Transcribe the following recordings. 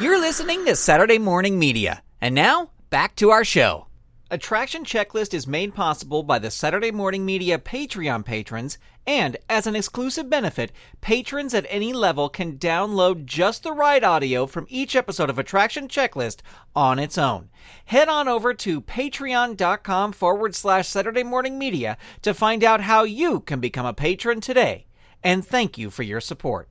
You're listening to Saturday Morning Media. And now, back to our show. Attraction Checklist is made possible by the Saturday Morning Media Patreon patrons, and as an exclusive benefit, patrons at any level can download just the right audio from each episode of Attraction Checklist on its own. Head on over to patreon.com/Saturday Morning Media to find out how you can become a patron today. And thank you for your support.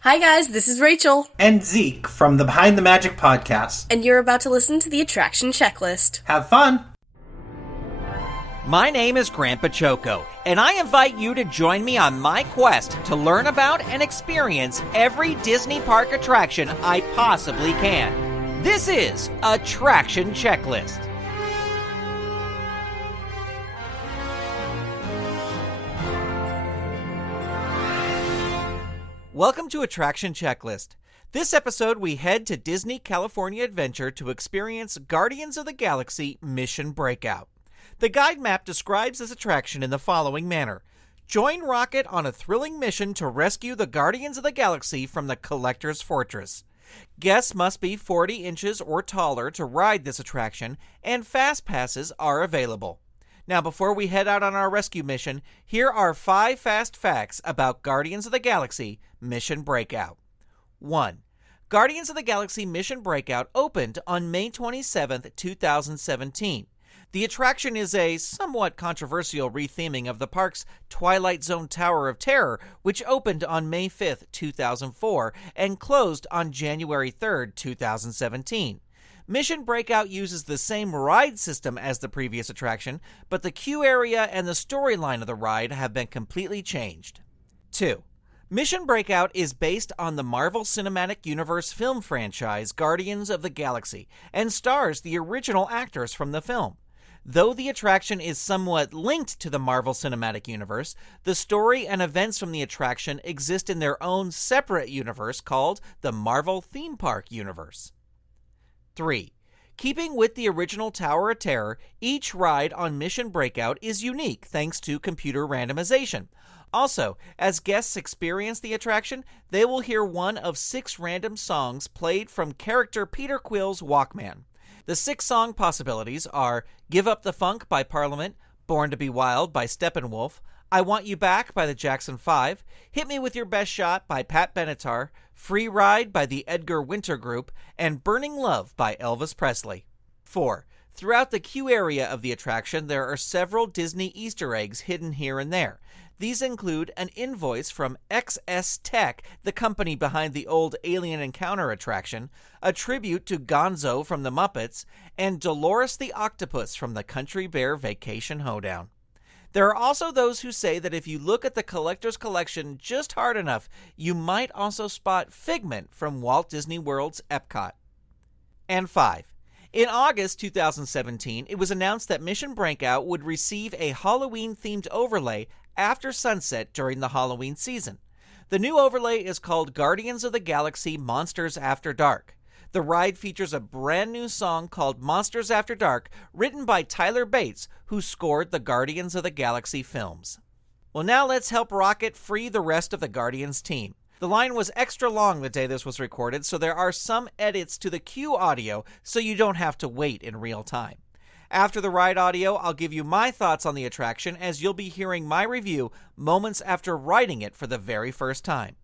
Hi guys, this is Rachel. And Zeke from the Behind the Magic podcast. And you're about to listen to the Attraction Checklist. Have fun! My name is Grandpa Choco, and I invite you to join me on my quest to learn about and experience every Disney park attraction I possibly can. This is Attraction Checklist. Welcome to Attraction Checklist. This episode, we head to Disney California Adventure to experience Guardians of the Galaxy Mission Breakout. The guide map describes this attraction in the following manner. Join Rocket on a thrilling mission to rescue the Guardians of the Galaxy from the Collector's Fortress. Guests must be 40 inches or taller to ride this attraction, and FastPasses are available. Now, before we head out on our rescue mission, here are 5 fast facts about Guardians of the Galaxy Mission Breakout. 1. Guardians of the Galaxy Mission Breakout opened on May 27, 2017. The attraction is a somewhat controversial retheming of the park's Twilight Zone Tower of Terror, which opened on May 5, 2004, and closed on January 3, 2017. Mission Breakout uses the same ride system as the previous attraction, but the queue area and the storyline of the ride have been completely changed. 2. Mission Breakout is based on the Marvel Cinematic Universe film franchise Guardians of the Galaxy and stars the original actors from the film. Though the attraction is somewhat linked to the Marvel Cinematic Universe, the story and events from the attraction exist in their own separate universe called the Marvel Theme Park Universe. 3. Keeping with the original Tower of Terror, each ride on Mission Breakout is unique thanks to computer randomization. Also, as guests experience the attraction, they will hear one of 6 random songs played from character Peter Quill's Walkman. The 6 song possibilities are Give Up the Funk by Parliament, Born to Be Wild by Steppenwolf, I Want You Back by the Jackson 5, Hit Me With Your Best Shot by Pat Benatar, Free Ride by the Edgar Winter Group, and Burning Love by Elvis Presley. 4. Throughout the queue area of the attraction, there are several Disney Easter eggs hidden here and there. These include an invoice from XS Tech, the company behind the old Alien Encounter attraction, a tribute to Gonzo from the Muppets, and Dolores the Octopus from the Country Bear Vacation Hoedown. There are also those who say that if you look at the Collector's Collection just hard enough, you might also spot Figment from Walt Disney World's Epcot. And 5. In August 2017, it was announced that Mission Breakout would receive a Halloween-themed overlay after sunset during the Halloween season. The new overlay is called Guardians of the Galaxy Monsters After Dark. The ride features a brand new song called Monsters After Dark, written by Tyler Bates, who scored the Guardians of the Galaxy films. Well, now let's help Rocket free the rest of the Guardians team. The line was extra long the day this was recorded, so there are some edits to the queue audio so you don't have to wait in real time. After the ride audio, I'll give you my thoughts on the attraction, as you'll be hearing my review moments after riding it for the very first time.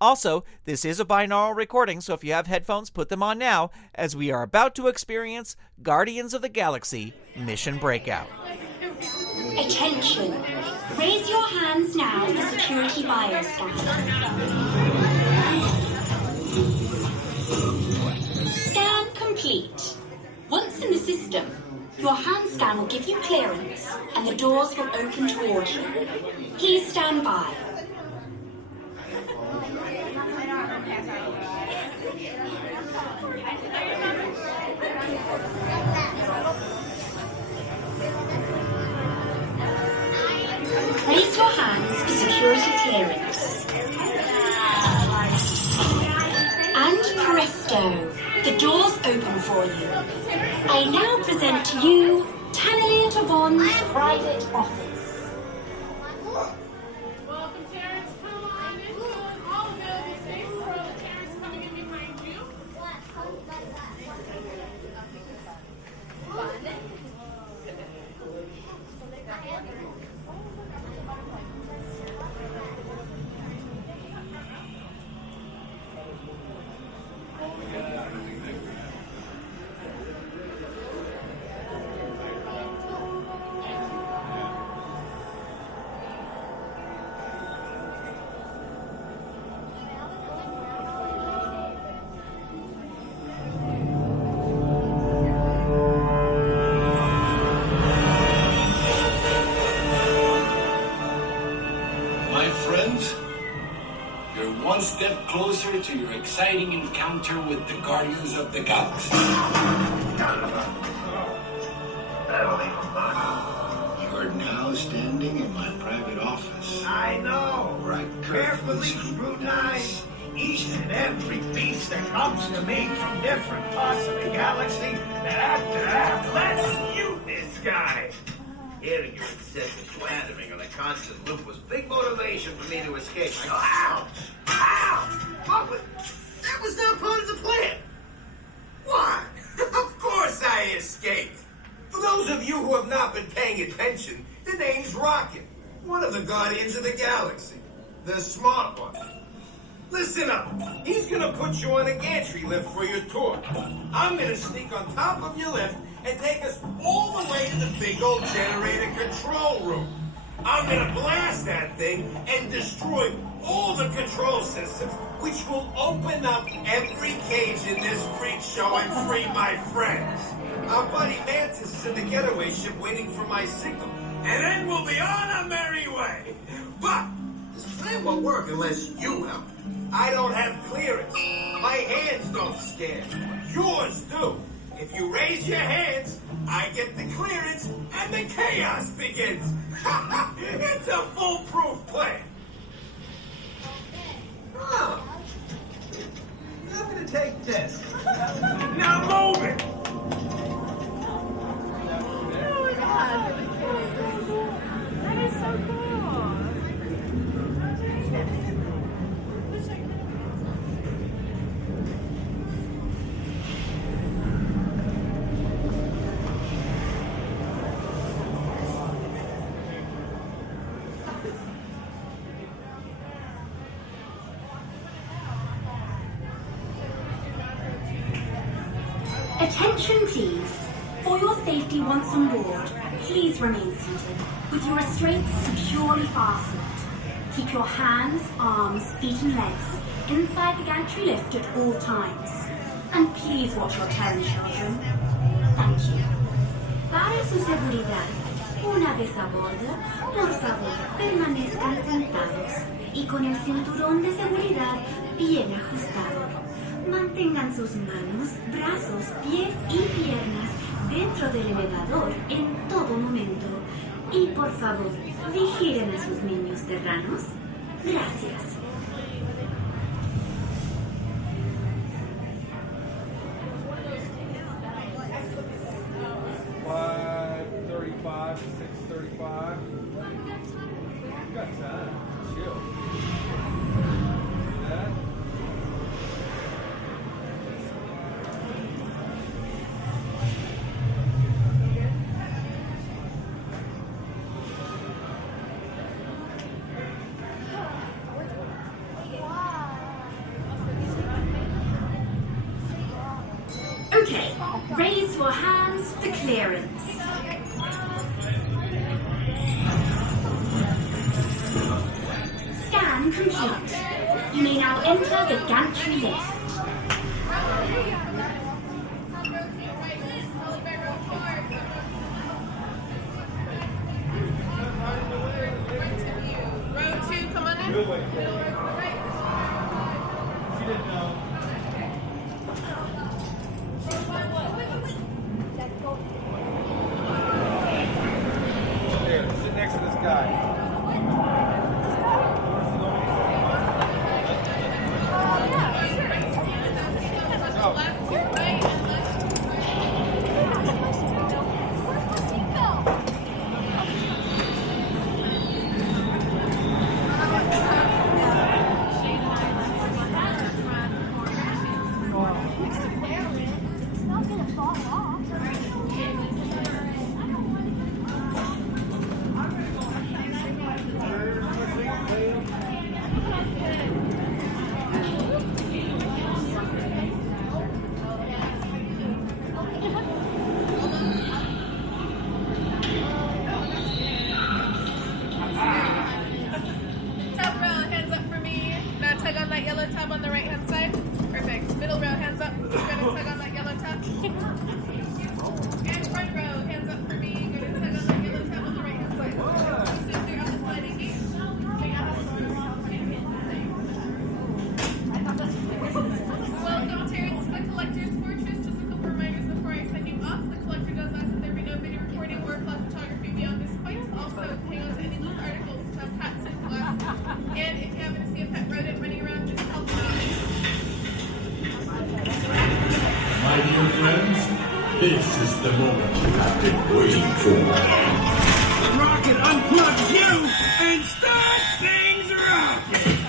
Also, this is a binaural recording, so if you have headphones, put them on now, as we are about to experience Guardians of the Galaxy Mission Breakout. Attention! Raise your hands now for security bioscan. Scan complete. Once in the system, your hand scan will give you clearance, and the doors will open toward you. Please stand by. Raise your hands for security clearance. And presto, the doors open for you. I now present to you Tannelia Tavon's private office. Welcome, Terrence. Come on in. All good. Stay for the Terrence coming in behind you. step closer to your exciting encounter with the Guardians of the Galaxy. That'll leave a mark. You're now standing in my private office. I know. Where I Carefully scrutinize each and every piece that comes to me from different parts of the galaxy that after let's you this guy. Hearing your incessant slandering on a constant loop was big motivation for me to escape. I go, ow! Ow! That was not part of the plan. Why? Of course I escaped. For those of you who have not been paying attention, the name's Rocket, one of the Guardians of the Galaxy. The smart one. Listen up. He's gonna put you on a gantry lift for your tour. I'm gonna sneak on top of your lift and take us all the way to the big old generator control room. I'm gonna blast that thing and destroy all the control systems, which will open up every cage in this freak show and free my friends. Our buddy Mantis is in the getaway ship waiting for my signal, and then we'll be on our merry way. But this plan won't work unless you help. I don't have clearance. My hands don't scan. Yours do. If you raise your hands, I get the clearance and the chaos begins. It's a foolproof plan. Oh. I'm gonna take this. Now move it. Oh my god. That is so cool. Attention please. For your safety once on board, please remain seated with your restraints securely fastened. Keep your hands, arms, feet and legs inside the gantry lift at all times. And please watch your turn, children. Thank you. Para su seguridad, una vez a bordo, por favor, permanezcan sentados y con el cinturón de seguridad bien ajustado. Mantengan sus manos, brazos, pies y piernas dentro del elevador en todo momento. Y por favor, vigilen a sus niños terranos. Gracias. $5:35, $6:35. You got time. Chill. See that? Okay, raise your hands for clearance. Scan complete. You may now enter the gantry lift. Row 2, come on in. Good way. She didn't know. There, sit next to this guy. Top row, hands up for me. Now tug on that yellow tab on the right hand side. Perfect. Middle row, hands up. You're gonna tug on that yellow tab. my dear friends. This is the moment you have been waiting for. The rocket unplugs you and starts things rocking.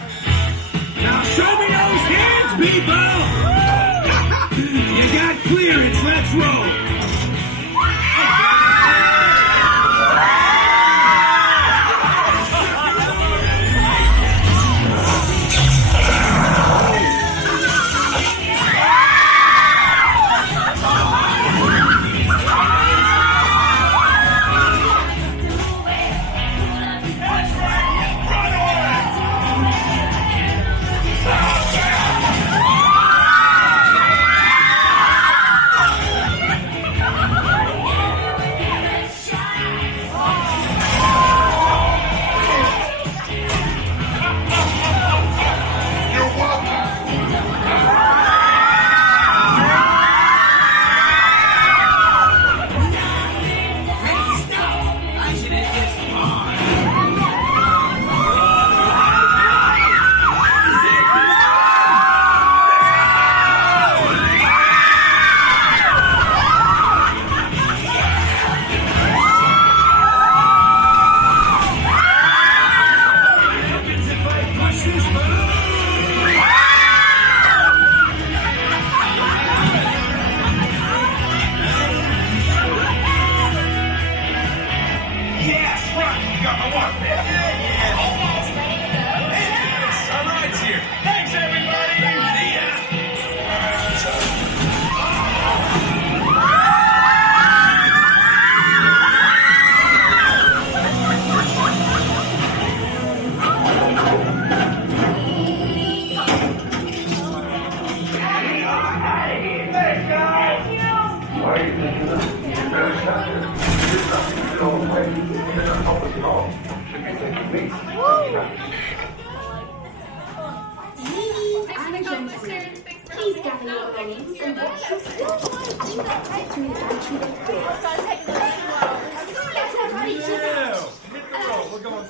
Now show me those hands, people! You got clearance, let's roll. Ladies and gentlemen, please gather your belongings and watch your step as you exit through the gantry lift doors.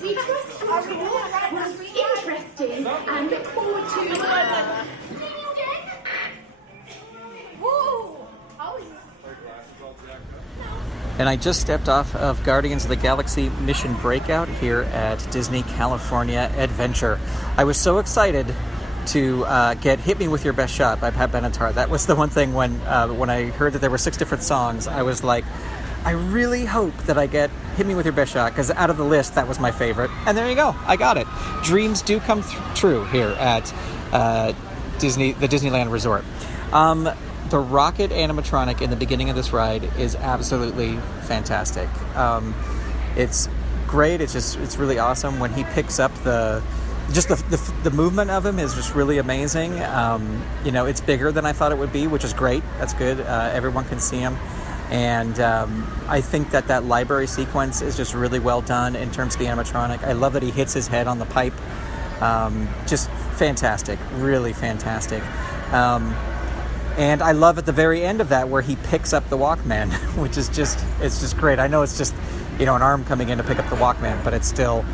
We trust the tour was interesting and look forward to seeing you again. And I just stepped off of Guardians of the Galaxy Mission Breakout here at Disney California Adventure. I was so excited to get Hit Me With Your Best Shot by Pat Benatar. That was the one thing when I heard that there were 6 different songs, I was like, I really hope that I get Hit Me With Your Best Shot, because out of the list, that was my favorite. And there you go, I got it. Dreams do come true here at the Disneyland Resort. The rocket animatronic in the beginning of this ride is absolutely fantastic. It's great. It's really awesome when he picks up the movement of him is just really amazing. It's bigger than I thought it would be, which is great. That's good. Everyone can see him. And I think that library sequence is just really well done in terms of the animatronic. I love that he hits his head on the pipe. Just fantastic. Really fantastic. And I love at the very end of that where he picks up the Walkman, which is it's just great. I know it's just, an arm coming in to pick up the Walkman, but it's still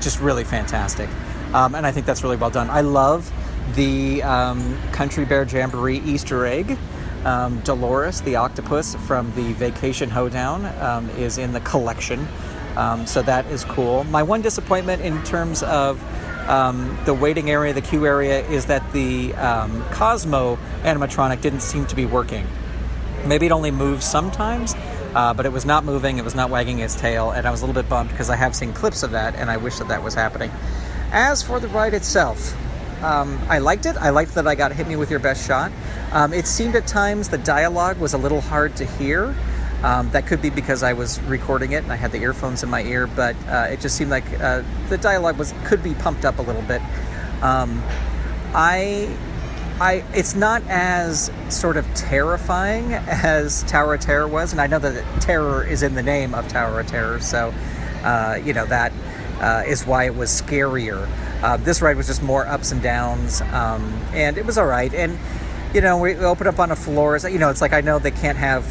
just really fantastic. And I think that's really well done. I love the Country Bear Jamboree Easter egg. Dolores, the octopus from the Vacation Hoedown, is in the collection. So that is cool. My one disappointment in terms of the waiting area, the queue area, is that the Cosmo animatronic didn't seem to be working. Maybe it only moves sometimes, but it was not moving, it was not wagging its tail, and I was a little bit bummed because I have seen clips of that, and I wish that was happening. As for the ride itself, I liked it. I liked that I got Hit Me With Your Best Shot. It seemed at times the dialogue was a little hard to hear. That could be because I was recording it and I had the earphones in my ear, but it just seemed like the dialogue could be pumped up a little bit. It's not as sort of terrifying as Tower of Terror was, and I know that terror is in the name of Tower of Terror, so that is why it was scarier. This ride was just more ups and downs, and it was all right. And we opened up on a floor. It's like I know they can't have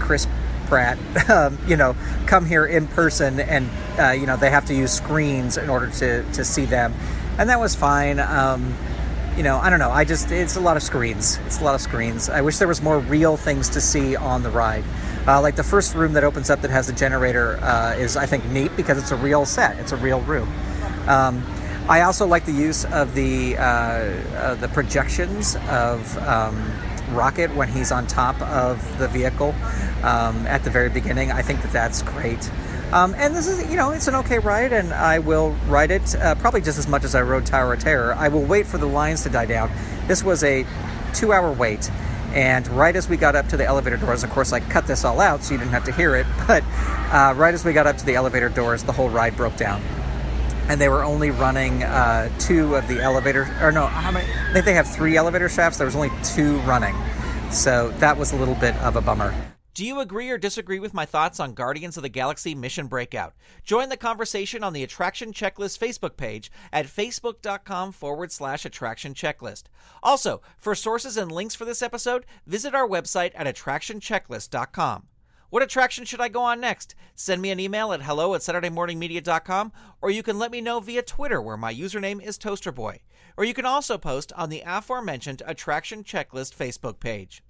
Chris Pratt, come here in person, and they have to use screens in order to see them, and that was fine. I don't know. It's a lot of screens. It's a lot of screens. I wish there was more real things to see on the ride. Like the first room that opens up that has the generator is, I think, neat because it's a real set. It's a real room. I also like the use of the projections of Rocket when he's on top of the vehicle at the very beginning. I think that's great. And this is, it's an okay ride, and I will ride it probably just as much as I rode Tower of Terror. I will wait for the lines to die down. This was a 2-hour wait, and right as we got up to the elevator doors, of course I cut this all out so you didn't have to hear it, but right as we got up to the elevator doors, the whole ride broke down. And they were only running 2 of the elevator, or no, how many? I think they have 3 elevator shafts. There was only 2 running. So that was a little bit of a bummer. Do you agree or disagree with my thoughts on Guardians of the Galaxy Mission Breakout? Join the conversation on the Attraction Checklist Facebook page at facebook.com/attraction checklist. Also, for sources and links for this episode, visit our website at attractionchecklist.com. What attraction should I go on next? Send me an email at hello@saturdaymorningmedia.com, or you can let me know via Twitter, where my username is ToasterBoy. Or you can also post on the aforementioned Attraction Checklist Facebook page.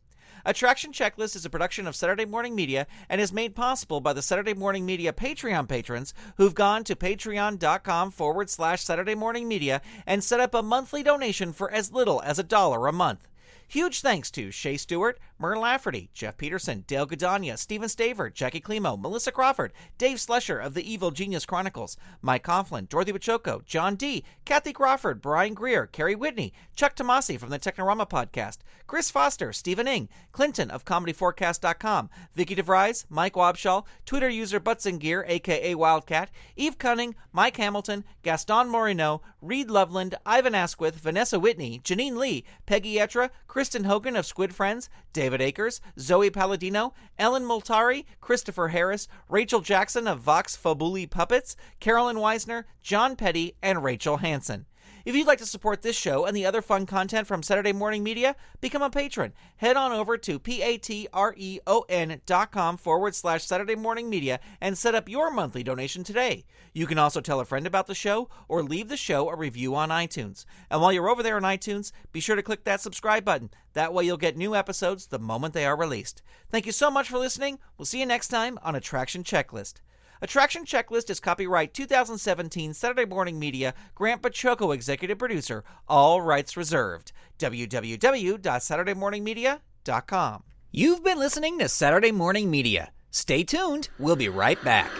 Attraction Checklist is a production of Saturday Morning Media and is made possible by the Saturday Morning Media Patreon patrons who've gone to patreon.com/Saturday Morning Media and set up a monthly donation for as little as $1 a month. Huge thanks to Shay Stewart, Myrn Lafferty, Jeff Peterson, Dale Godania, Stephen Staver, Jackie Klimo, Melissa Crawford, Dave Slesher of the Evil Genius Chronicles, Mike Coughlin, Dorothy Pachoco, John D., Kathy Crawford, Brian Greer, Carrie Whitney, Chuck Tomasi from the Technorama Podcast, Chris Foster, Stephen Ing, Clinton of ComedyForecast.com, Vicky DeVries, Mike Wabshall, Twitter user Butzengear, a.k.a. Wildcat, Eve Cunning, Mike Hamilton, Gaston Morino, Reed Loveland, Ivan Asquith, Vanessa Whitney, Janine Lee, Peggy Etra, Kristen Hogan of Squid Friends, David Akers, Zoe Palladino, Ellen Multari, Christopher Harris, Rachel Jackson of Vox Fobuli Puppets, Carolyn Weisner, John Petty, and Rachel Hansen. If you'd like to support this show and the other fun content from Saturday Morning Media, become a patron. Head on over to patreon.com/Saturday Morning Media and set up your monthly donation today. You can also tell a friend about the show or leave the show a review on iTunes. And while you're over there on iTunes, be sure to click that subscribe button. That way you'll get new episodes the moment they are released. Thank you so much for listening. We'll see you next time on Attraction Checklist. Attraction Checklist is copyright 2017 Saturday Morning Media, Grant Pachoco executive producer, all rights reserved. www.saturdaymorningmedia.com. You've been listening to Saturday Morning Media. Stay tuned. We'll be right back.